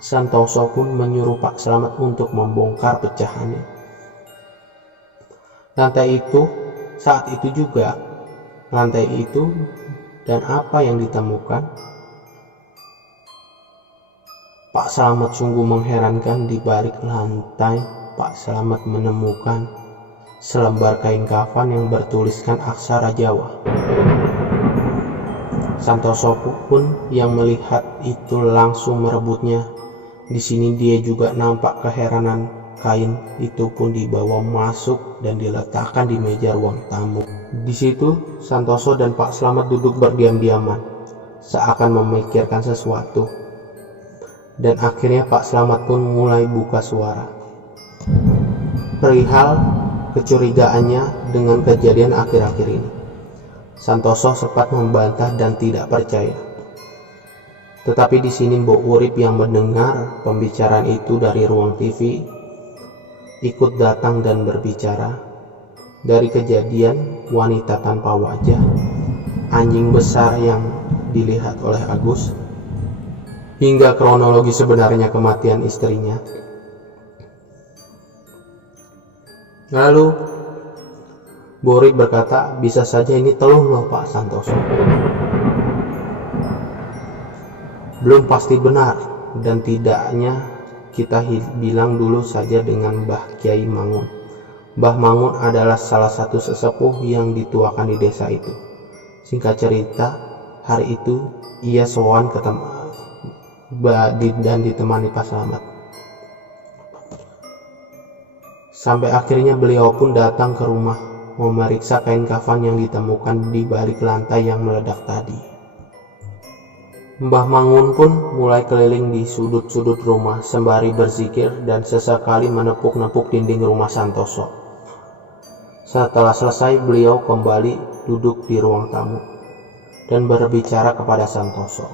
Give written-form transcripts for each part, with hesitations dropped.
Santoso pun menyuruh Pak Slamet untuk membongkar pecahannya. Saat itu juga, lantai itu dan apa yang ditemukan, Pak Slamet sungguh mengherankan. Di balik lantai, Pak Slamet menemukan selembar kain kafan yang bertuliskan aksara Jawa. Santoso pun yang melihat itu langsung merebutnya. Di sini dia juga nampak keheranan. Kain itu pun dibawa masuk dan diletakkan di meja ruang tamu. Di situ Santoso dan Pak Slamet duduk berdiam-diaman, seakan memikirkan sesuatu. Dan akhirnya Pak Slamet pun mulai buka suara perihal kecurigaannya dengan kejadian akhir-akhir ini. Santoso sempat membantah dan tidak percaya. Tetapi di sini Mbok Urip yang mendengar pembicaraan itu dari ruang TV ikut datang dan berbicara. Dari kejadian wanita tanpa wajah, anjing besar yang dilihat oleh Agus, hingga kronologi sebenarnya kematian istrinya. Lalu Borip berkata, bisa saja ini teluh loh Pak Santoso. Belum pasti benar, dan tidaknya kita bilang dulu saja dengan Mbah Kiai Mangun. Mbah Mangun adalah salah satu sesepuh yang dituakan di desa itu. Singkat cerita, hari itu ia sowan ke dan ditemani Pak Slamet. Sampai akhirnya beliau pun datang ke rumah memeriksa kain kafan yang ditemukan di balik lantai yang meledak tadi. Mbah Mangun pun mulai keliling di sudut-sudut rumah sembari berzikir dan sesekali menepuk-nepuk dinding rumah Santoso. Setelah selesai, beliau kembali duduk di ruang tamu dan berbicara kepada Santoso.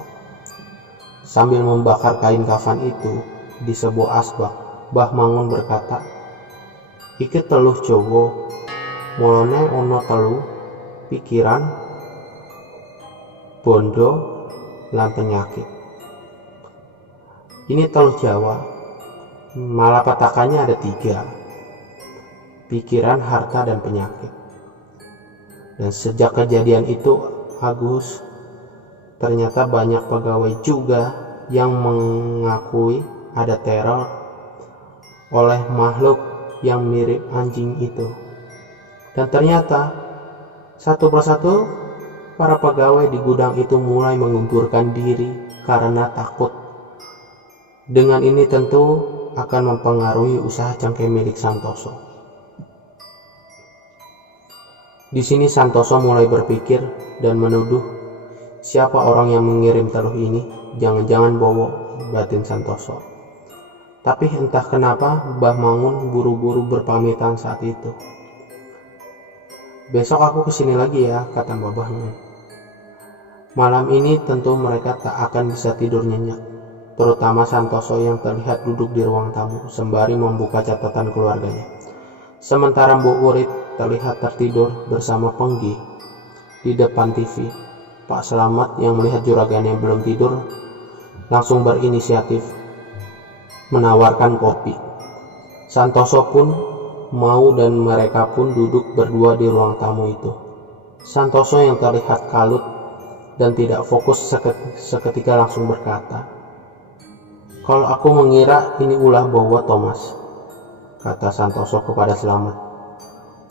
Sambil membakar kain kafan itu di sebuah asbak, Mbah Mangun berkata, "Iki teluh Jawa, mulane ono telu pikiran, bondo, lan penyakit. Ini teluh Jawa, malapetakannya ada 3, pikiran, harta, dan penyakit. Dan sejak kejadian itu, Agus, ternyata banyak pegawai juga yang mengakui ada teror oleh makhluk yang mirip anjing itu. Dan ternyata satu persatu para pegawai di gudang itu mulai mengundurkan diri karena takut. Dengan ini tentu akan mempengaruhi usaha cangkeh milik Santoso." Di sini Santoso mulai berpikir dan menuduh siapa orang yang mengirim teluh ini. Jangan-jangan Bowo, batin Santoso. Tapi entah kenapa Mbah Mangun buru-buru berpamitan saat itu. "Besok aku kesini lagi ya," kata Mbah Mangun. Malam ini tentu mereka tak akan bisa tidur nyenyak, terutama Santoso yang terlihat duduk di ruang tamu sembari membuka catatan keluarganya. Sementara Mbok Urip terlihat tertidur bersama Penggi di depan TV. Pak Slamet yang melihat juragannya belum tidur langsung berinisiatif menawarkan kopi. Santoso pun mau dan mereka pun duduk berdua di ruang tamu itu. Santoso yang terlihat kalut dan tidak fokus seketika langsung berkata, "Kalau aku mengira ini ulah Bowo Thomas," kata Santoso kepada Slamet.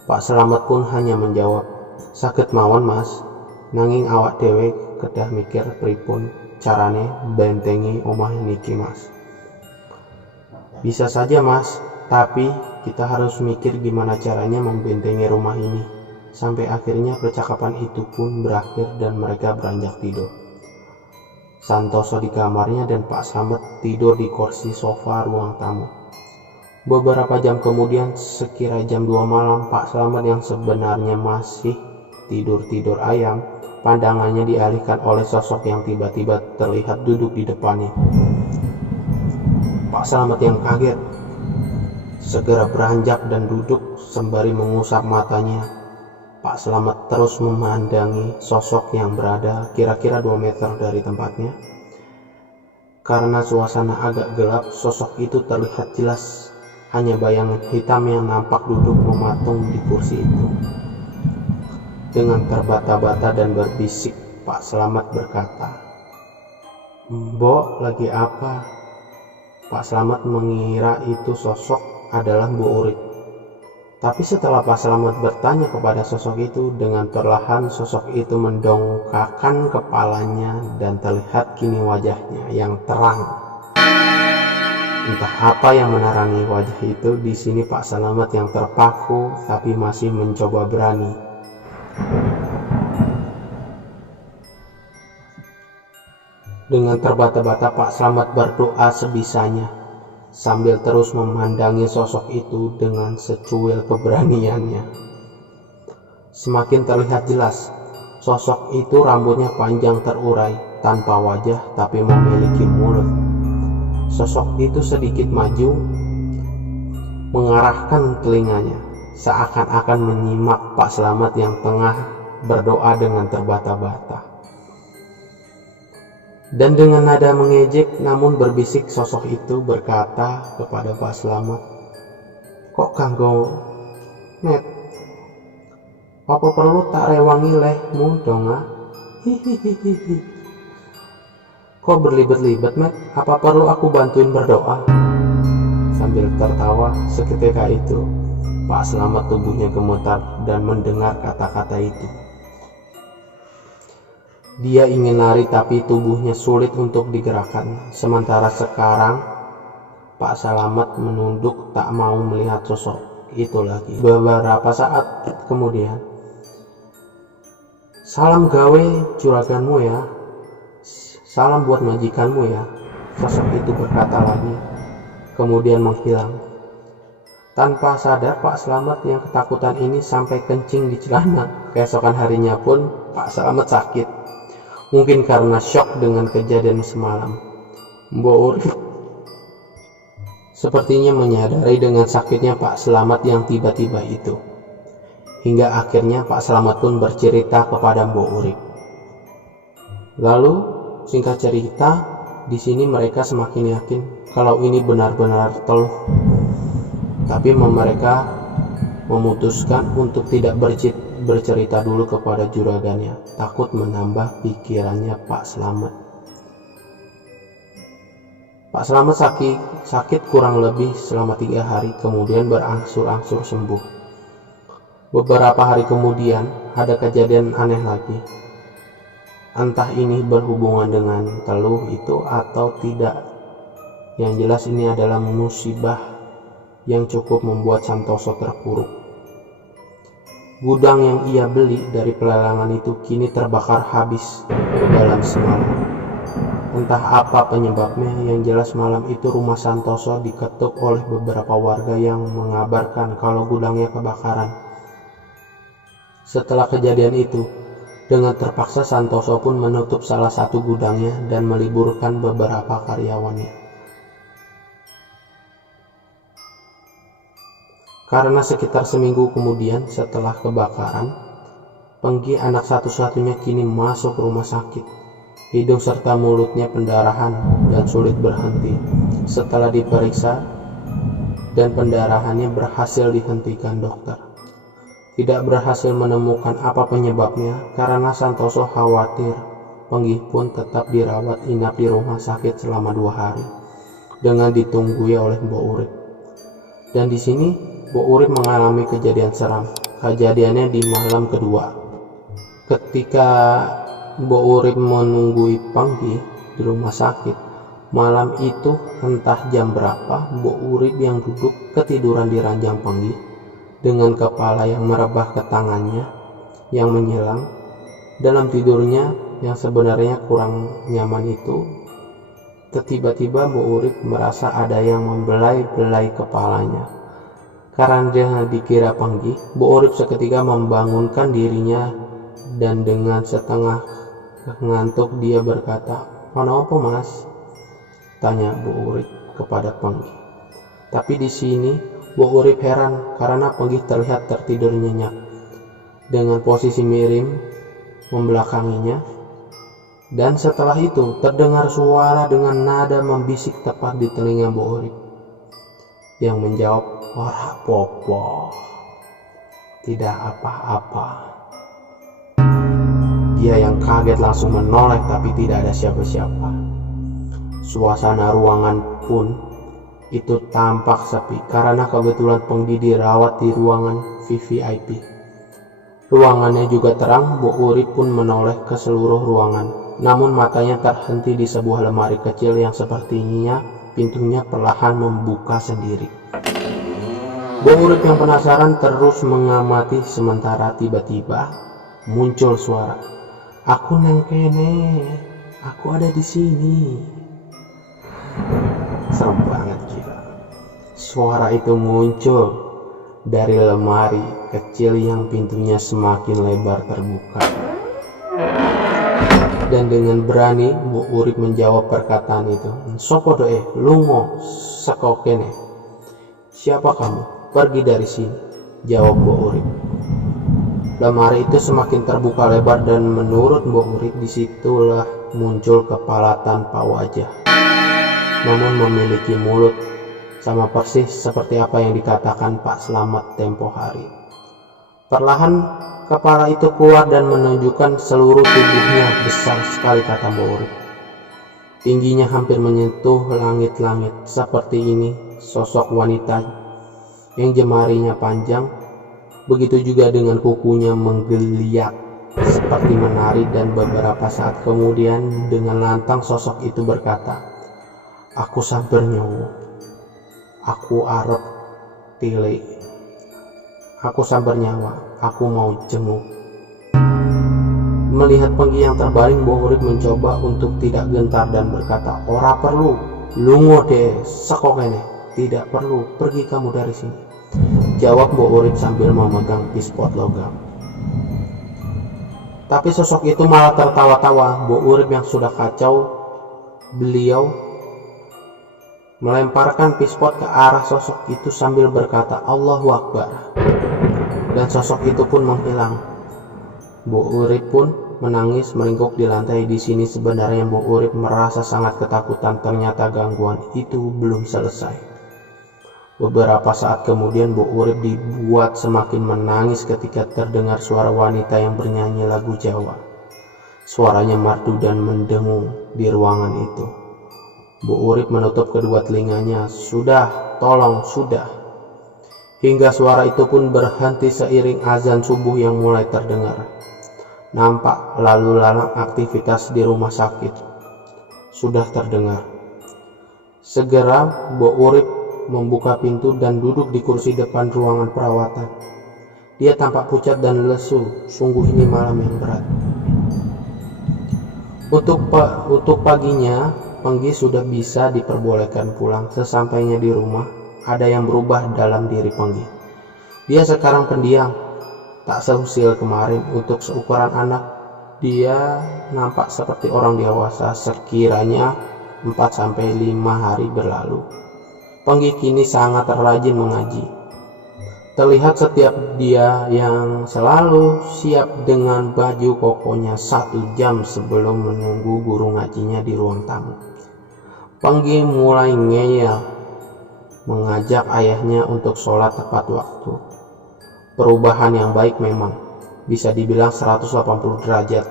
Pak Slamet pun hanya menjawab, "Saged mawon Mas, nanging awak dhewe kedah mikir pripun carane bentengi omah niki Mas." "Bisa saja Mas, tapi kita harus mikir gimana caranya membentengi rumah ini." Sampai akhirnya percakapan itu pun berakhir dan mereka beranjak tidur. Santoso di kamarnya dan Pak Slamet tidur di kursi sofa ruang tamu. Beberapa jam kemudian, sekira jam 2 malam, Pak Slamet yang sebenarnya masih tidur-tidur ayam, pandangannya dialihkan oleh sosok yang tiba-tiba terlihat duduk di depannya. Pak Slamet yang kaget segera beranjak dan duduk sembari mengusap matanya. Pak Slamet terus memandangi sosok yang berada kira-kira 2 meter dari tempatnya. Karena suasana agak gelap, sosok itu terlihat jelas. Hanya bayangan hitam yang nampak duduk mematung di kursi itu. Dengan terbata-bata dan berbisik, Pak Slamet berkata, "Mbok, lagi apa?" Pak Slamet mengira itu sosok adalah Mbok Urip. Tapi setelah Pak Slamet bertanya kepada sosok itu, dengan perlahan sosok itu mendongakkan kepalanya dan terlihat kini wajahnya yang terang. Entah apa yang menerangi wajah itu. Di sini Pak Slamet yang terpaku tapi masih mencoba berani. Dengan terbata-bata Pak Slamet berdoa sebisanya, sambil terus memandangi sosok itu dengan secuil keberaniannya. Semakin terlihat jelas, sosok itu rambutnya panjang terurai, tanpa wajah tapi memiliki mulut. Sosok itu sedikit maju, mengarahkan telinganya, seakan-akan menyimak Pak Slamet yang tengah berdoa dengan terbata-bata. Dan dengan nada mengejek namun berbisik, sosok itu berkata kepada Pak Slamet, "Kok kanggo Met? Apa perlu tak rewangi lehmu donga? Hihihihi. Kok berlibet-libet, Met? Apa perlu aku bantuin berdoa?" Sambil tertawa seketika itu, Pak Slamet tubuhnya gemetar dan mendengar kata-kata itu. Dia ingin lari tapi tubuhnya sulit untuk digerakkan. Sementara sekarang Pak Slamet menunduk tak mau melihat sosok itu lagi. Beberapa saat kemudian, "Salam gawe juraganmu ya. Salam buat majikanmu ya," sosok itu berkata lagi, kemudian menghilang. Tanpa sadar Pak Slamet yang ketakutan ini sampai kencing di celana. Keesokan harinya pun Pak Slamet sakit. Mungkin karena syok dengan kejadian semalam. Mbok Urip sepertinya menyadari dengan sakitnya Pak Slamet yang tiba-tiba itu. Hingga akhirnya Pak Slamet pun bercerita kepada Mbok Urip. Lalu, singkat cerita, di sini mereka semakin yakin kalau ini benar-benar teluh. Tapi mereka memutuskan untuk tidak bercerita dulu kepada juragannya, takut menambah pikirannya Pak Slamet. Pak Slamet sakit kurang lebih selama 3 hari, kemudian berangsur-angsur sembuh. Beberapa hari kemudian ada kejadian aneh lagi. Entah ini berhubungan dengan teluh itu atau tidak. Yang jelas ini adalah musibah yang cukup membuat Santoso terpuruk. Gudang yang ia beli dari pelelangan itu kini terbakar habis dalam semalam. Entah apa penyebabnya, yang jelas malam itu rumah Santoso diketuk oleh beberapa warga yang mengabarkan kalau gudangnya kebakaran. Setelah kejadian itu, dengan terpaksa Santoso pun menutup salah satu gudangnya dan meliburkan beberapa karyawannya. Karena sekitar seminggu kemudian setelah kebakaran, Penggi anak satu-satunya kini masuk rumah sakit. Hidung serta mulutnya pendarahan dan sulit berhenti. Setelah diperiksa dan pendarahannya berhasil dihentikan dokter, tidak berhasil menemukan apa penyebabnya. Karena Santoso khawatir, Penggi pun tetap dirawat inap di rumah sakit selama 2 hari dengan ditunggui oleh Mbok Urip. Dan di sini Mbok Urip mengalami kejadian seram. Kejadiannya di malam kedua. Ketika Mbok Urip menunggui Penggi di rumah sakit, malam itu entah jam berapa, Mbok Urip yang duduk ketiduran di ranjang Penggi dengan kepala yang merebah ke tangannya yang menyilang. Dalam tidurnya yang sebenarnya kurang nyaman itu, tiba-tiba Mbok Urip merasa ada yang membelai-belai kepalanya. Karena dia dikira Penggi, Mbok Urip seketika membangunkan dirinya dan dengan setengah ngantuk dia berkata, "Ono apa, Mas?" tanya Mbok Urip kepada Penggi. Tapi di sini Mbok Urip heran karena Penggi terlihat tertidur nyenyak dengan posisi miring membelakanginya. Dan setelah itu terdengar suara dengan nada membisik tepat di telinga Mbok Urip yang menjawab, "Ora popo, tidak apa-apa." Dia yang kaget langsung menoleh tapi tidak ada siapa-siapa. Suasana ruangan pun itu tampak sepi karena kebetulan Penggi dirawat di ruangan VVIP. Ruangannya juga terang. Mbok Urip pun menoleh ke seluruh ruangan, namun matanya terhenti di sebuah lemari kecil yang sepertinya pintunya perlahan membuka sendiri. Mbok Urip yang penasaran terus mengamati sementara tiba-tiba muncul suara, "Aku nang kene, aku ada di sini." Serem banget gila. Suara itu muncul dari lemari kecil yang pintunya semakin lebar terbuka. Dan dengan berani Mbok Urip menjawab perkataan itu. "Sopo doe, lungo saka kene." "Siapa kamu? Pergi dari sini," jawab Mbok Urip. Lemari itu semakin terbuka lebar dan menurut Mbok Urip disitulah muncul kepala tanpa wajah, namun memiliki mulut, sama persis seperti apa yang dikatakan Pak Slamet tempo hari. Perlahan kepala itu keluar dan menunjukkan seluruh tubuhnya besar sekali, kata Mbok Urip. Tingginya hampir menyentuh langit-langit. Seperti ini sosok wanita yang jemarinya panjang, begitu juga dengan kukunya menggeliat seperti menari, dan beberapa saat kemudian dengan lantang sosok itu berkata, "Aku samper nyowo, aku arep tile, aku samper nyawa, aku mau jenguk." Melihat Penggi yang terbaring, Mbok Urip mencoba untuk tidak gentar dan berkata, "Ora perlu, lungo deh, seko kene, tidak perlu, pergi kamu dari sini," jawab Mbok Urip sambil memegang pispot logam. Tapi sosok itu malah tertawa-tawa. Mbok Urip yang sudah kacau, beliau melemparkan pispot ke arah sosok itu sambil berkata, "Allahu Akbar," dan sosok itu pun menghilang. Mbok Urip pun menangis meringkuk di lantai. Di sini sebenarnya Mbok Urip merasa sangat ketakutan. Ternyata gangguan itu belum selesai. Beberapa saat kemudian Mbok Urip dibuat semakin menangis ketika terdengar suara wanita yang bernyanyi lagu Jawa. Suaranya merdu dan mendengung di ruangan itu. Mbok Urip menutup kedua telinganya. "Sudah, tolong, sudah." Hingga suara itu pun berhenti seiring azan subuh yang mulai terdengar. Nampak lalu lalang aktivitas di rumah sakit sudah terdengar. Segera Mbok Urip membuka pintu dan duduk di kursi depan ruangan perawatan. Dia tampak pucat dan lesu. Sungguh ini malam yang berat. Untuk paginya, Penggi sudah bisa diperbolehkan pulang. Sesampainya di rumah, ada yang berubah dalam diri Penggi. Dia sekarang pendiam, tak seusil kemarin. Untuk seukuran anak, dia nampak seperti orang dewasa. Sekiranya 4-5 hari berlalu, Penggi kini sangat rajin mengaji. Terlihat setiap dia yang selalu siap dengan baju kokonya 1 jam sebelum menunggu guru ngajinya di ruang tamu. Penggi mulai ngeyel mengajak ayahnya untuk sholat tepat waktu. Perubahan yang baik memang, bisa dibilang 180 derajat.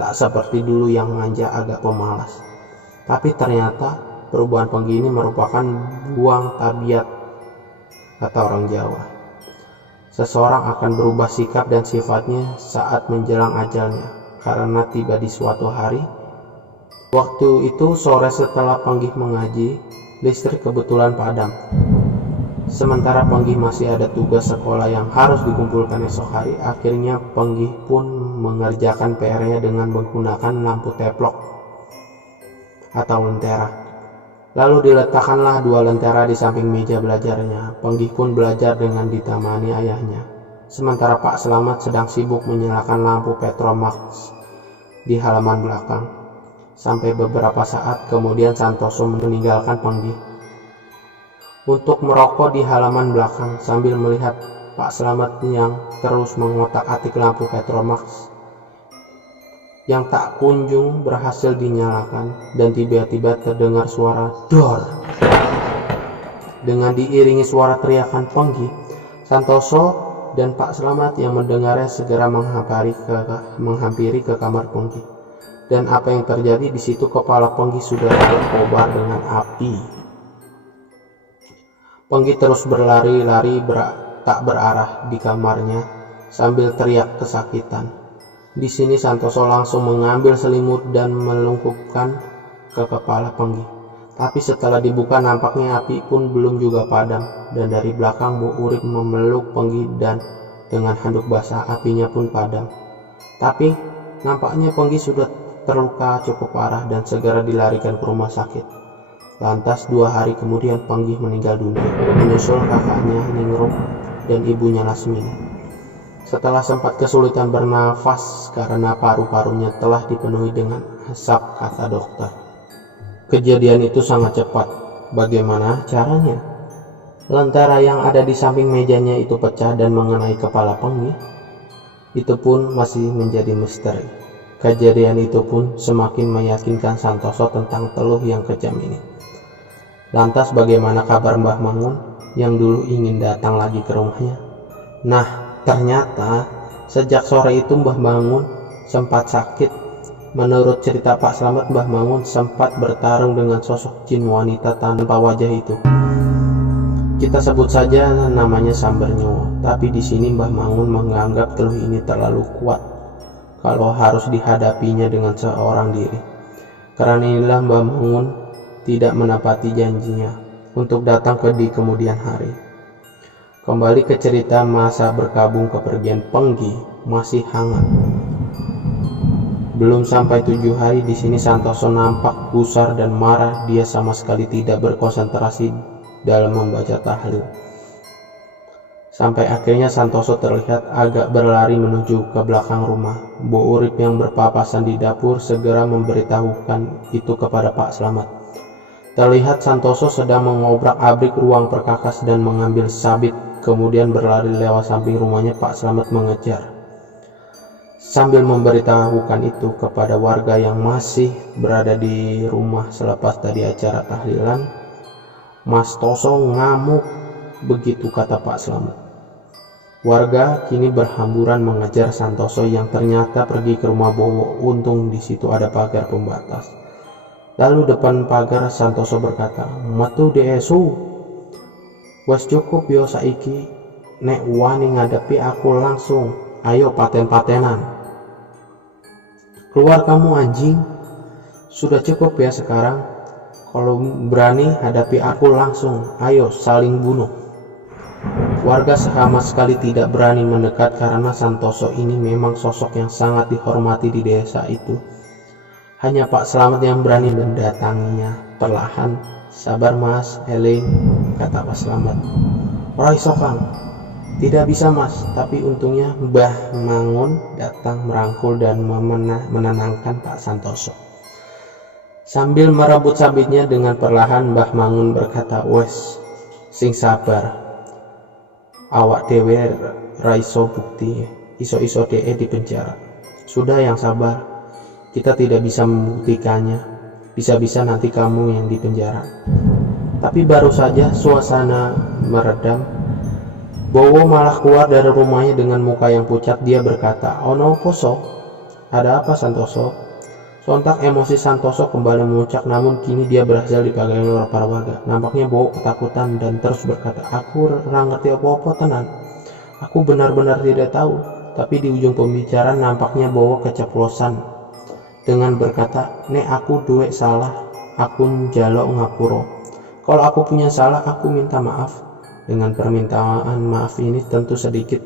Tak seperti dulu yang manja agak pemalas. Tapi ternyata perubahan Penggi ini merupakan buang tabiat, kata orang Jawa. Seseorang akan berubah sikap dan sifatnya saat menjelang ajalnya, karena tiba di suatu hari. Waktu itu sore setelah Penggi mengaji, listrik kebetulan padam. Sementara Penggi masih ada tugas sekolah yang harus dikumpulkan esok hari. Akhirnya Penggi pun mengerjakan PR-nya dengan menggunakan lampu teplok atau lentera. Lalu diletakkanlah 2 lentera di samping meja belajarnya. Penggi pun belajar dengan ditemani ayahnya. Sementara Pak Slamet sedang sibuk menyalakan lampu Petromax di halaman belakang. Sampai beberapa saat kemudian Santoso meninggalkan Penggi untuk merokok di halaman belakang sambil melihat Pak Slamet yang terus mengotak-atik lampu Petromax yang tak kunjung berhasil dinyalakan, dan tiba-tiba terdengar suara dor. Dengan diiringi suara teriakan Penggi, Santoso dan Pak Slamet yang mendengarnya segera menghampiri ke kamar Penggi. Dan apa yang terjadi di situ, kepala Penggi sudah berkobar dengan api. Penggi terus berlari-lari tak berarah di kamarnya sambil teriak kesakitan. Di sini Santoso langsung mengambil selimut dan melungkupkan ke kepala Penggi. Tapi setelah dibuka nampaknya api pun belum juga padam, dan dari belakang Bu Urip memeluk Penggi dan dengan handuk basah apinya pun padam. Tapi nampaknya Penggi sudah terluka cukup parah dan segera dilarikan ke rumah sakit. Lantas 2 hari kemudian Penggi meninggal dunia, menyusul kakaknya Ningrum dan ibunya Lasmini. Setelah sempat kesulitan bernafas karena paru-parunya telah dipenuhi dengan asap, kata dokter. Kejadian itu sangat cepat. Bagaimana caranya? Lentera yang ada di samping mejanya itu pecah dan mengenai kepala Penggi. Itu pun masih menjadi misteri. Kejadian itu pun semakin meyakinkan Santoso tentang teluh yang kejam ini. Lantas bagaimana kabar Mbah Mangun yang dulu ingin datang lagi ke rumahnya? Nah, ternyata sejak sore itu Mbah Mangun sempat sakit. Menurut cerita Pak Slamet, Mbah Mangun sempat bertarung dengan sosok jin wanita tanpa wajah itu. Kita sebut saja namanya Sambar Nyowo. Tapi di sini Mbah Mangun menganggap teluh ini terlalu kuat kalau harus dihadapinya dengan seorang diri. Karena inilah Mbah Mangun tidak menepati janjinya untuk datang di kemudian hari. Kembali ke cerita masa berkabung kepergian Penggi masih hangat. Belum sampai 7 hari di sini Santoso nampak gusar dan marah. Dia sama sekali tidak berkonsentrasi dalam membaca tahlil. Sampai akhirnya Santoso terlihat agak berlari menuju ke belakang rumah. Bu Urip yang berpapasan di dapur segera memberitahukan itu kepada Pak Slamet. Terlihat Santoso sedang mengobrak-abrik ruang perkakas dan mengambil sabit, kemudian berlari lewat samping rumahnya. Pak Slamet mengejar sambil memberitahukan itu kepada warga yang masih berada di rumah selepas tadi acara tahlilan. Mas Toso ngamuk, begitu kata Pak Slamet. Warga kini berhamburan mengejar Santoso yang ternyata pergi ke rumah Bowo. Untung di situ ada pagar pembatas. Lalu depan pagar Santoso berkata, "Metu desu. Wes cukup yo saiki, nek wani ngadepi aku langsung. Ayo paten-patenan. Keluar kamu anjing. Sudah cukup ya sekarang. Kalau berani hadapi aku langsung. Ayo saling bunuh." Warga sama sekali tidak berani mendekat karena Santoso ini memang sosok yang sangat dihormati di desa itu. Hanya Pak Slamet yang berani mendatanginya perlahan. "Sabar Mas, eling," kata Pak Slamet. "Ora iso Kang." "Tidak bisa Mas." Tapi untungnya Mbah Mangun datang merangkul dan menenangkan Pak Santoso. Sambil merebut sabitnya dengan perlahan, Mbah Mangun berkata, "Wes, sing sabar. Awak dewe raiso bukti, iso-iso dee di penjara. Sudah yang sabar. Kita tidak bisa membuktikannya. Bisa-bisa nanti kamu yang di penjara." Tapi baru saja suasana meredam, Bowo malah keluar dari rumahnya dengan muka yang pucat. Dia berkata, "Ono poso? Ada apa Santoso?" Sontak emosi Santoso kembali memuncak, namun kini dia berhasil dipegangi oleh para warga. Nampaknya Bowo ketakutan dan terus berkata, "Aku ora ngerti apa-apa tenan. Aku benar-benar tidak tahu." Tapi di ujung pembicaraan nampaknya Bowo keceplosan dengan berkata, "Nek aku duwe salah, aku njaluk ngapura. Kalau aku punya salah, aku minta maaf." Dengan permintaan maaf ini tentu sedikit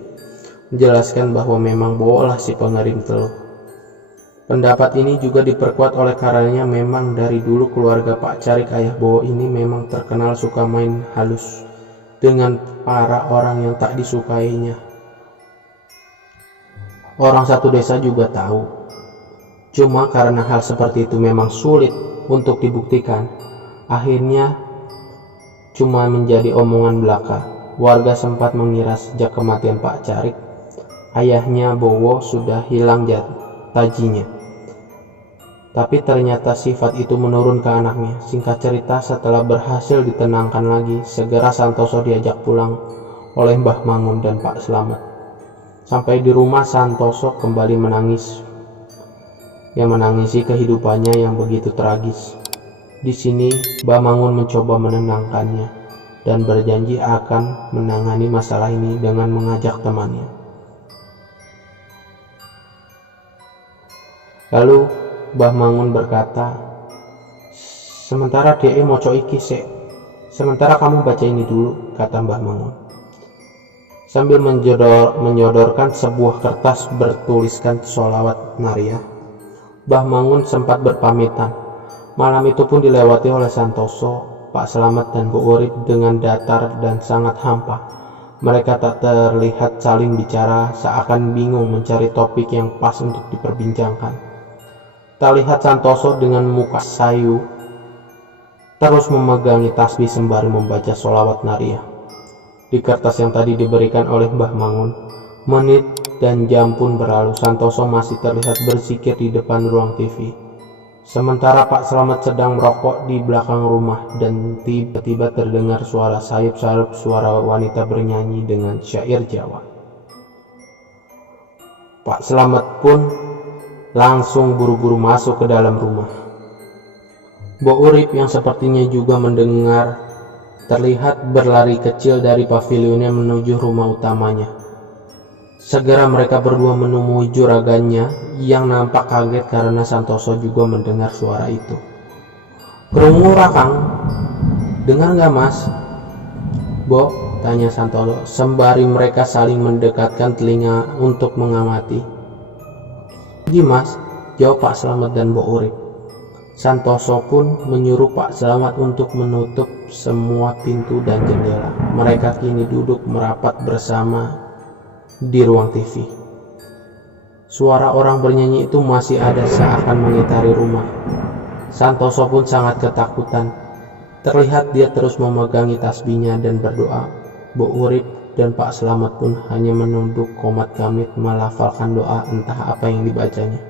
menjelaskan bahwa memang Bowo lah si pengirim teluh. Pendapat ini juga diperkuat oleh karenanya memang dari dulu keluarga Pak Carik ayah Bowo ini memang terkenal suka main halus dengan para orang yang tak disukainya. Orang satu desa juga tahu. Cuma karena hal seperti itu memang sulit untuk dibuktikan, akhirnya cuma menjadi omongan belaka. Warga sempat mengira sejak kematian Pak Carik, ayahnya Bowo sudah hilang tajinya. Tapi ternyata sifat itu menurun ke anaknya. Singkat cerita, setelah berhasil ditenangkan lagi, segera Santoso diajak pulang oleh Mbah Mangun dan Pak Slamet. Sampai di rumah, Santoso kembali menangis. Yang menangisi kehidupannya yang begitu tragis. Di sini, Mbah Mangun mencoba menenangkannya dan berjanji akan menangani masalah ini dengan mengajak temannya. Lalu Mbah Mangun berkata, "Sementara dia moco iki sik. Sementara kamu baca ini dulu," kata Mbah Mangun. Sambil menyodorkan sebuah kertas bertuliskan sholawat Nariyah, Mbah Mangun sempat berpamitan. Malam itu pun dilewati oleh Santoso, Pak Slamet, dan Bu Urip dengan datar dan sangat hampa. Mereka tak terlihat saling bicara, seakan bingung mencari topik yang pas untuk diperbincangkan. Tak lihat Santoso dengan muka sayu terus memegangi tasbih sembari membaca sholawat Nariyah di kertas yang tadi diberikan oleh Mbah Mangun. Menit dan jam pun berlalu. Santoso masih terlihat berzikir di depan ruang TV. Sementara Pak Slamet sedang merokok di belakang rumah, dan tiba-tiba terdengar suara sayup-sayup suara wanita bernyanyi dengan syair Jawa. Pak Slamet pun langsung buru-buru masuk ke dalam rumah. Bu Urip yang sepertinya juga mendengar terlihat berlari kecil dari pavilionnya menuju rumah utamanya. Segera mereka berdua menemui juragannya yang nampak kaget karena Santoso juga mendengar suara itu. "Krungu ra Kang? Dengar nggak Mas?" "Bo," tanya Santoso sembari mereka saling mendekatkan telinga untuk mengamati. "Gi Mas," jawab Pak Slamet dan Bu Urip. Santoso pun menyuruh Pak Slamet untuk menutup semua pintu dan jendela. Mereka kini duduk merapat bersama di ruang TV. Suara orang bernyanyi itu masih ada seakan mengitari rumah. Santoso pun sangat ketakutan. Terlihat dia terus memegangi tasbihnya dan berdoa. Bu Urip dan Pak Slamet pun hanya menunduk komat kamit melafalkan doa entah apa yang dibacanya.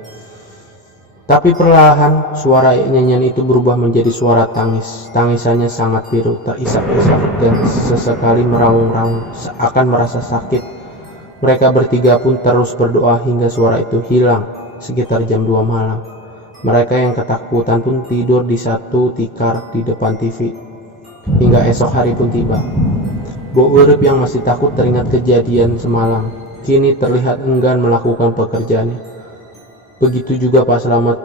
Tapi perlahan suara nyanyian itu berubah menjadi suara tangis. Tangisannya sangat biru, terisak-isak dan sesekali meraung-raung seakan merasa sakit. Mereka bertiga pun terus berdoa hingga suara itu hilang sekitar jam 2 malam. Mereka yang ketakutan pun tidur di satu tikar di depan TV. Hingga esok hari pun tiba. Bu Urip yang masih takut teringat kejadian semalam, kini terlihat enggan melakukan pekerjaannya. Begitu juga Pak Slamet.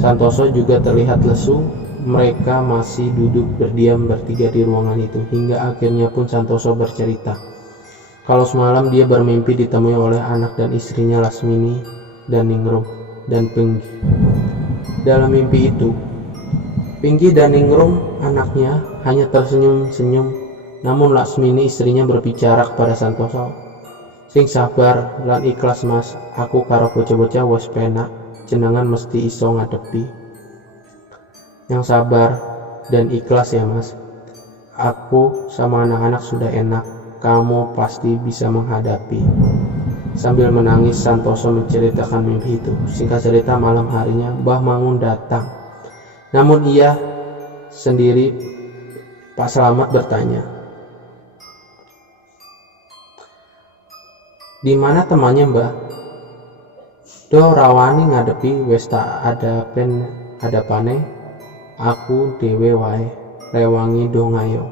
Santoso juga terlihat lesu. Mereka masih duduk berdiam bertiga di ruangan itu, hingga akhirnya pun Santoso bercerita kalau semalam dia bermimpi ditemui oleh anak dan istrinya Lasmini dan Ningrum dan Penggi. Dalam mimpi itu, Penggi dan Ningrum anaknya hanya tersenyum-senyum, namun Lasmini istrinya berbicara kepada Santoso, "Sing sabar lan ikhlas Mas, aku karo bocah-bocah wis penak, jenengan mesti iso ngadepi. Yang sabar dan ikhlas ya Mas. Aku sama anak-anak sudah enak, kamu pasti bisa menghadapi." Sambil menangis Santoso menceritakan mimpi itu. Singkat cerita, malam harinya Mbah Mangun datang. Namun ia sendiri. Pak Slamet bertanya, "Di mana temannya Mbah?" "Do rawani ngadepi wis tak ada pane, aku dewe wae rewangi do ngayo.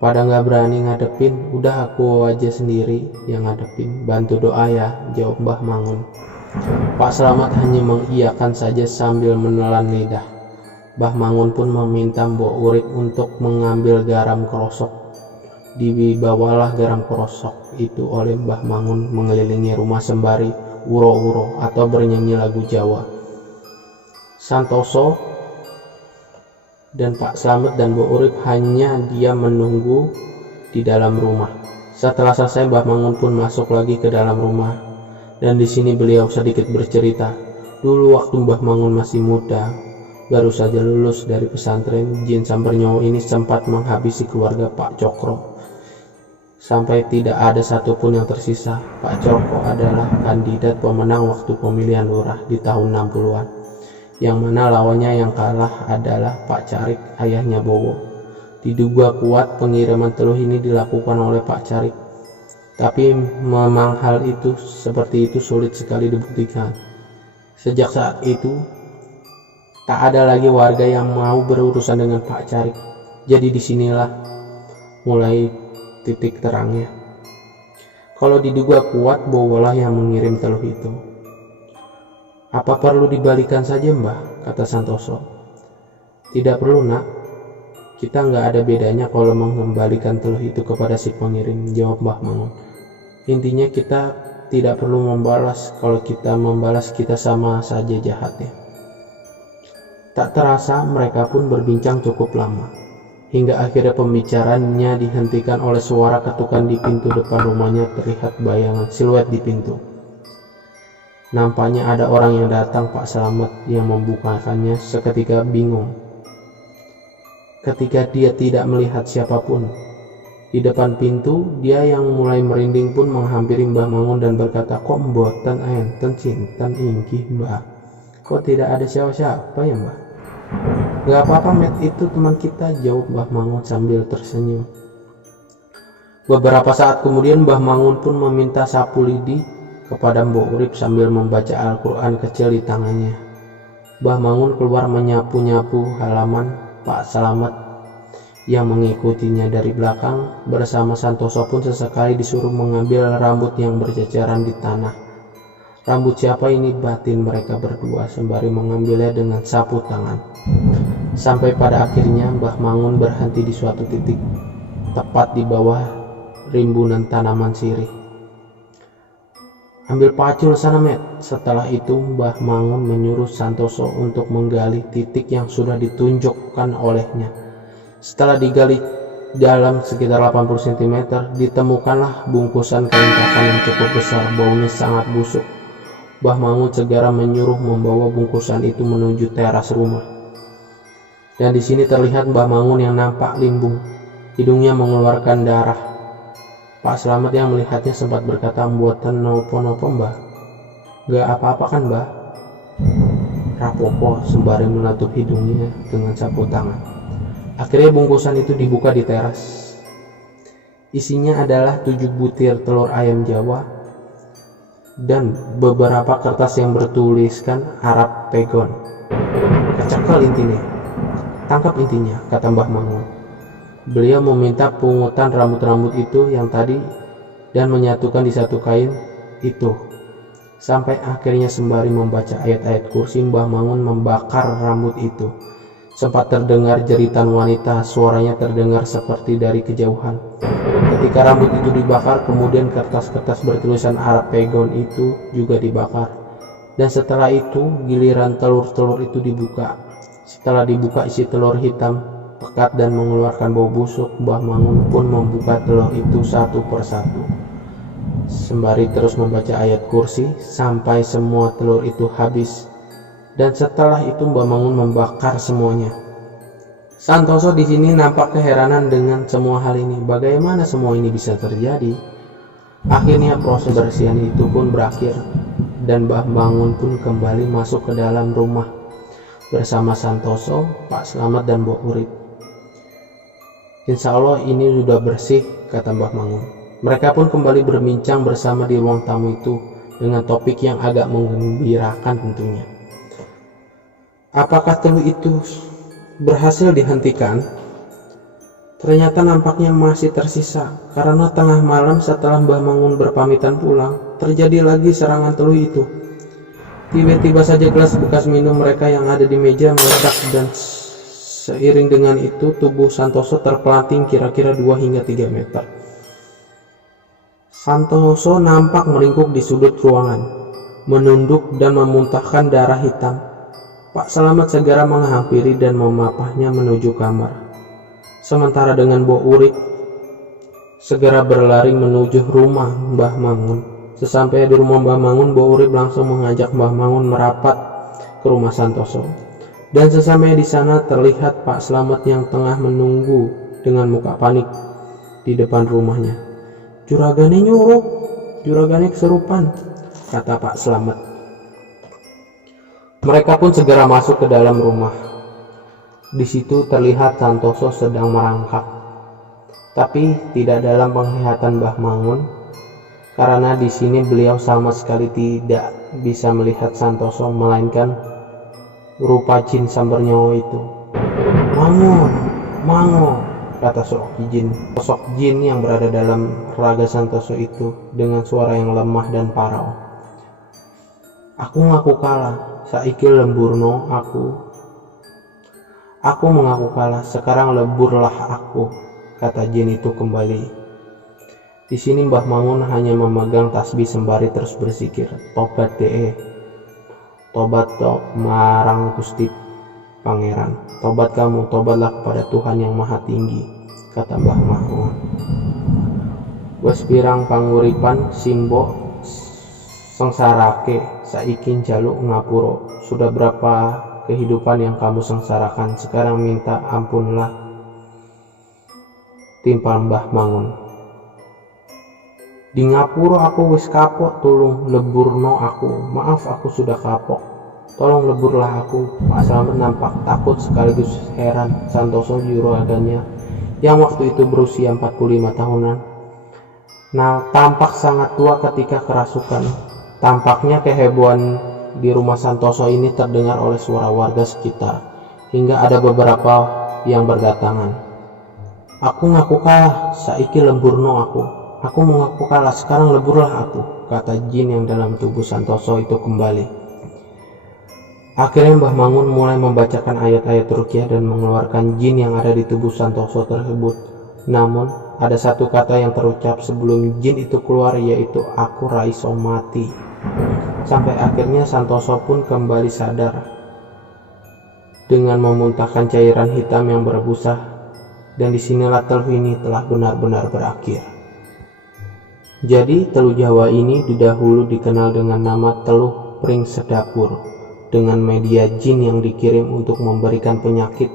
Pada nggak berani ngadepin, udah aku aja sendiri yang ngadepin. Bantu doa ya," jawab Mbah Mangun. Pak Slamet hanya mengiyakan saja sambil menelan lidah. Mbah Mangun pun meminta Mbok Urip untuk mengambil garam krosok. Dibawalah garam krosok itu oleh Mbah Mangun mengelilingi rumah sembari uro-uro atau bernyanyi lagu Jawa. Santoso dan Pak Slamet dan Bu Urip hanya diam menunggu di dalam rumah. Setelah selesai, Mbah Mangun pun masuk lagi ke dalam rumah, dan di sini beliau sedikit bercerita. Dulu waktu Mbah Mangun masih muda, baru saja lulus dari pesantren, jin Sambernyawa ini sempat menghabisi keluarga Pak Cokro. sampai tidak ada satupun yang tersisa. Pak Coko adalah kandidat pemenang waktu pemilihan lurah di tahun 60-an, yang mana lawannya yang kalah adalah Pak Carik, ayahnya Bowo. Diduga kuat pengiriman teluh ini dilakukan oleh Pak Carik, tapi memang hal itu seperti itu sulit sekali dibuktikan. Sejak saat itu, tak ada lagi warga yang mau berurusan dengan Pak Carik. Jadi disinilah mulai titik terangnya. Kalau diduga kuat, Bowolah yang mengirim teluh itu. Apa perlu dibalikan saja, Mbah? Kata Santoso. Tidak perlu, nak. Kita nggak ada bedanya kalau mengembalikan teluh itu kepada si pengirim, jawab Mbah Mangun. Intinya kita tidak perlu membalas. Kalau kita membalas, kita sama saja jahatnya. Tak terasa mereka pun berbincang cukup lama, hingga akhirnya pembicaraannya dihentikan oleh suara ketukan di pintu depan rumahnya. Terlihat bayangan siluet di pintu. Nampaknya ada orang yang datang. Pak Slamet yang membukakannya seketika bingung ketika dia tidak melihat siapapun. Di depan pintu, dia yang mulai merinding pun menghampiri Mbah Mangun dan berkata, "Kok mboten enten cinten inggih, Mbah? Kok tidak ada siapa-siapa ya, Mbah?" "Gak apa-apa, Met, itu teman kita," jawab Mbah Mangun sambil tersenyum. Beberapa saat kemudian Mbah Mangun pun meminta sapu lidi kepada Mbok Urip sambil membaca Al-Quran kecil di tangannya. Mbah Mangun keluar menyapu-nyapu halaman. Pak Slamet yang mengikutinya dari belakang bersama Santoso pun sesekali disuruh mengambil rambut yang berceceran di tanah. Rambut siapa ini, batin mereka berdua sembari mengambilnya dengan sapu tangan. Sampai pada akhirnya Mbah Mangun berhenti di suatu titik, tepat di bawah rimbunan tanaman sirih. "Ambil pacul sana, Met." Setelah itu Mbah Mangun menyuruh Santoso untuk menggali titik yang sudah ditunjukkan olehnya. Setelah digali dalam sekitar 80 cm, ditemukanlah bungkusan kain kafan yang cukup besar. Baunya sangat busuk. Mbah Mangun segera menyuruh membawa bungkusan itu menuju teras rumah. Dan di sini terlihat Mbah Mangun yang nampak limbung, hidungnya mengeluarkan darah. Pak Slamet yang melihatnya sempat berkata, "Mboten nopo-nopo, Mbah." "Gak apa-apa kan, Mbah?" "Rapopo," sembari menutup hidungnya dengan sapu tangan. Akhirnya bungkusan itu dibuka di teras. Isinya adalah 7 butir telur ayam Jawa dan beberapa kertas yang bertuliskan Arab Pegon. "Kecekel intinya, tangkap intinya," kata Mbah Mangun. Beliau meminta pungutan rambut-rambut itu yang tadi dan menyatukan di satu kain itu. Sampai akhirnya sembari membaca ayat-ayat kursi, Mbah Mangun membakar rambut itu. Sempat terdengar jeritan wanita, suaranya terdengar seperti dari kejauhan. Ketika rambut itu dibakar, kemudian kertas-kertas bertulisan Arab Pegon itu juga dibakar. Dan setelah itu, giliran telur-telur itu dibuka. Setelah dibuka, isi telur hitam pekat dan mengeluarkan bau busuk. Mbah Mangun pun membuka telur itu satu persatu, sembari terus membaca ayat kursi sampai semua telur itu habis. Dan setelah itu Mbah Mangun membakar semuanya. Santoso di sini nampak keheranan dengan semua hal ini. Bagaimana semua ini bisa terjadi? Akhirnya proses bersihan itu pun berakhir dan Mbah Mangun pun kembali masuk ke dalam rumah bersama Santoso, Pak Slamet dan Mbok Urip. "Insya Allah ini sudah bersih," kata Mbah Mangun. Mereka pun kembali berbincang bersama di ruang tamu itu dengan topik yang agak menggembirakan tentunya. Apakah teluh itu berhasil dihentikan? Ternyata nampaknya masih tersisa, karena tengah malam setelah Mbah Mangun berpamitan pulang, terjadi lagi serangan teluh itu. Tiba-tiba saja gelas bekas minum mereka yang ada di meja meledak dan seiring dengan itu tubuh Santoso terpelanting kira-kira 2 hingga 3 meter. Santoso nampak meringkuk di sudut ruangan, menunduk dan memuntahkan darah hitam. Pak Slamet segera menghampiri dan memapahnya menuju kamar. Sementara dengan Mbok Urip segera berlari menuju rumah Mbah Mangun. Sesampai di rumah Mbah Mangun, Mbok Urip langsung mengajak Mbah Mangun merapat ke rumah Santoso. Dan sesampai di sana terlihat Pak Slamet yang tengah menunggu dengan muka panik di depan rumahnya. Juragane nyuruh, juragane kesurupan, kata Pak Slamet. Mereka pun segera masuk ke dalam rumah. Di situ terlihat Santoso sedang merangkak, tapi tidak dalam penglihatan Mbah Mangun, karena di sini beliau sama sekali tidak bisa melihat Santoso, melainkan rupa jin sambar nyawa itu. Mangun, Mangun, kata sosok jin yang berada dalam raga Santoso itu dengan suara yang lemah dan parau. Aku ngaku kalah, saiki lemburno aku. Aku mengaku kalah, sekarang leburlah aku, kata jin itu kembali. Di sini Mbah Mangun hanya memegang tasbih sembari terus bersikir, tobat dee, tobat marang Gusti Pangeran, tobat kamu, tobatlah kepada Tuhan yang Maha Tinggi, kata Mbah Mangun. Wes pirang panguripan simbo sengsarake, saiki njaluk ngapura. Sudah berapa kehidupan yang kamu sengsarakan, sekarang minta ampunlah, timpal Mbah Mangun. Di ngapura aku wis kapok, tolong leburno aku, maaf aku sudah kapok, tolong leburlah aku. Pak Slamet nampak takut sekaligus heran. Santoso juraganya yang waktu itu berusia 45 tahunan tampak sangat tua ketika kerasukan. Tampaknya kehebohan di rumah Santoso ini terdengar oleh suara warga sekitar, hingga ada beberapa yang berdatangan. Aku ngaku kalah, saiki lemburno aku. Aku mengaku kalah, sekarang leburlah aku, kata jin yang dalam tubuh Santoso itu kembali. Akhirnya Mbah Mangun mulai membacakan ayat-ayat ruqyah dan mengeluarkan jin yang ada di tubuh Santoso tersebut. Namun ada satu kata yang terucap sebelum jin itu keluar, yaitu aku raiso mati. Sampai akhirnya Santoso pun kembali sadar dengan memuntahkan cairan hitam yang berbusa, dan disinilah teluh ini telah benar-benar berakhir. Jadi teluh Jawa ini didahulu dikenal dengan nama teluh pring sedapur, dengan media jin yang dikirim untuk memberikan penyakit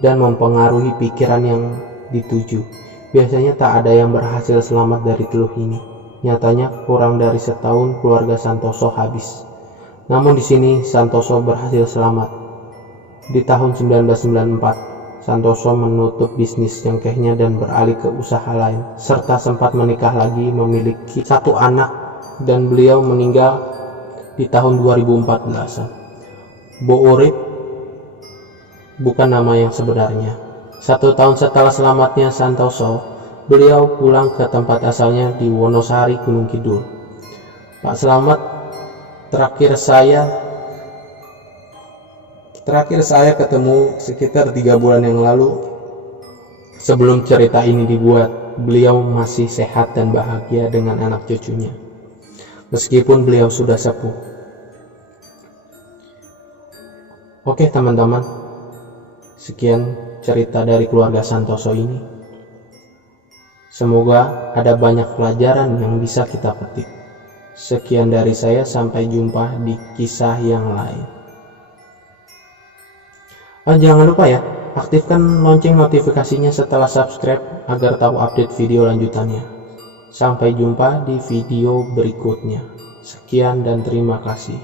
dan mempengaruhi pikiran yang dituju. Biasanya tak ada yang berhasil selamat dari teluh ini. Nyatanya kurang dari setahun keluarga Santoso habis. Namun di sini Santoso berhasil selamat. Di tahun 1994, Santoso menutup bisnis cengkehnya dan beralih ke usaha lain, serta sempat menikah lagi, memiliki satu anak, dan beliau meninggal di tahun 2014. Bo Urip bukan nama yang sebenarnya. 1 tahun setelah selamatnya Santoso, beliau pulang ke tempat asalnya di Wonosari, Gunung Kidul. Pak Slamet, terakhir saya ketemu sekitar 3 bulan yang lalu. Sebelum cerita ini dibuat, beliau masih sehat dan bahagia dengan anak cucunya, meskipun beliau sudah sepuh. Oke teman-teman, sekian cerita dari keluarga Santoso ini. Semoga ada banyak pelajaran yang bisa kita petik. Sekian dari saya, sampai jumpa di kisah yang lain. Jangan lupa ya, aktifkan lonceng notifikasinya setelah subscribe agar tahu update video lanjutannya. Sampai jumpa di video berikutnya. Sekian dan terima kasih.